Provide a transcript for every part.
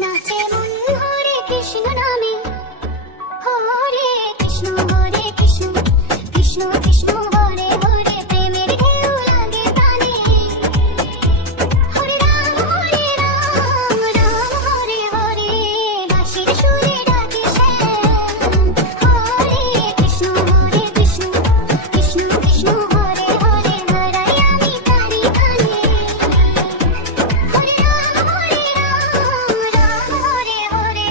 নাচে মন হরে কৃষ্ণ নামে, হরে কৃষ্ণ কৃষ্ণ কৃষ্ণ হরে হরে, প্রেমের ঢেউ লাগে প্রাণে। হরে রাম রাম হরে হরে, বাঁশির সুরে ডাকে শ্যাম। হরে কৃষ্ণ কৃষ্ণ কৃষ্ণ হরে হরে, হারাই আমি তারি গানে। হরে রাম রাম হরে হরে।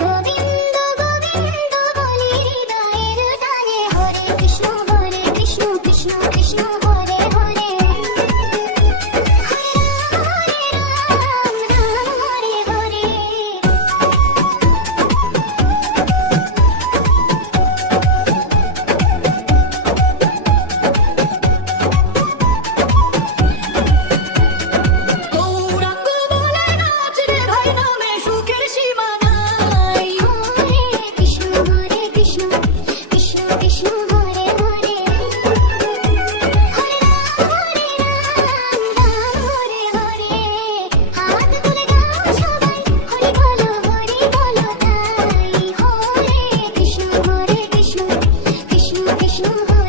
গোবিন্দ গোবিন্দ বলি হৃদয়ের টানে, হরে কৃষ্ণ কৃষ্ণ কৃষ্ণ হরে হরে। হরে রাম হরে হরে। গৌরাঙ্গ বলে নাচ রে ভাই, নামে সুখের সীমা নাই। হরে কৃষ্ণ কৃষ্ণ কৃষ্ণ হরে হরে। হরে রাম হরে হরে। হাত তুলে গাও সবাই, হরি বলো তাই। হরে কৃষ্ণ কৃষ্ণ কৃষ্ণ হরে